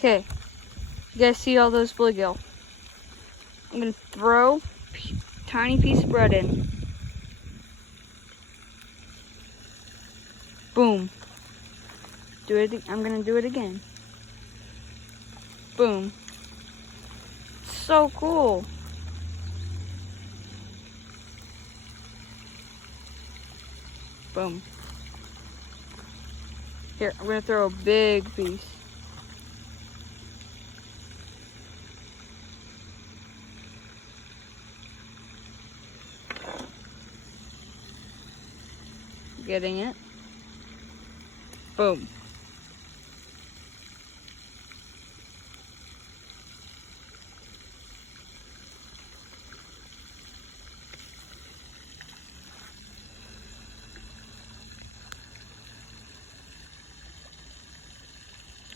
Okay, you guys see all those bluegill? I'm gonna throw a tiny piece of bread in. Boom. I'm gonna do it again. Boom. So cool. Boom. Here, I'm gonna throw a big piece. Getting it. Boom.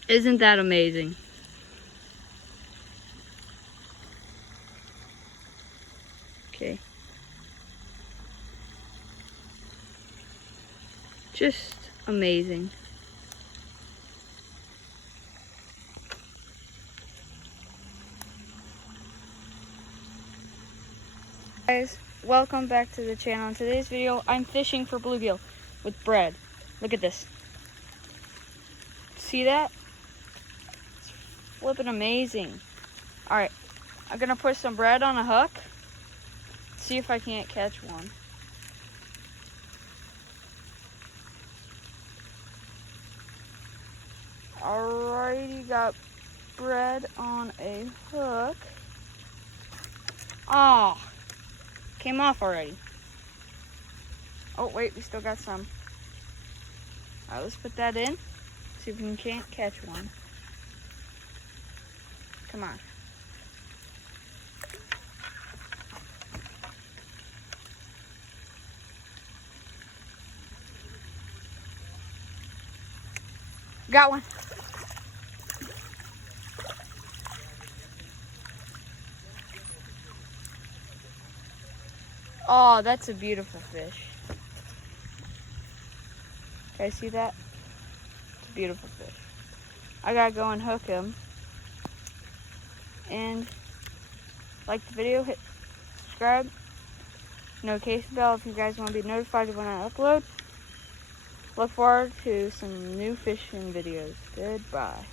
Isn't that amazing? Okay. Just amazing. Guys, welcome back to the channel. In today's video, I'm fishing for bluegill with bread. Look at this. See that? It's flipping amazing. Alright, I'm gonna put some bread on a hook. See if I can't catch one. Alrighty, got bread on a hook. Oh, came off already. Oh wait, we still got some. Alright, let's put that in. See if we can't catch one. Come on. Got one. Oh, that's a beautiful fish. Guys, see that? It's a beautiful fish. I gotta go and hook him. And like the video, hit subscribe, notification bell if you guys want to be notified when I upload. Look forward to some new fishing videos. Goodbye.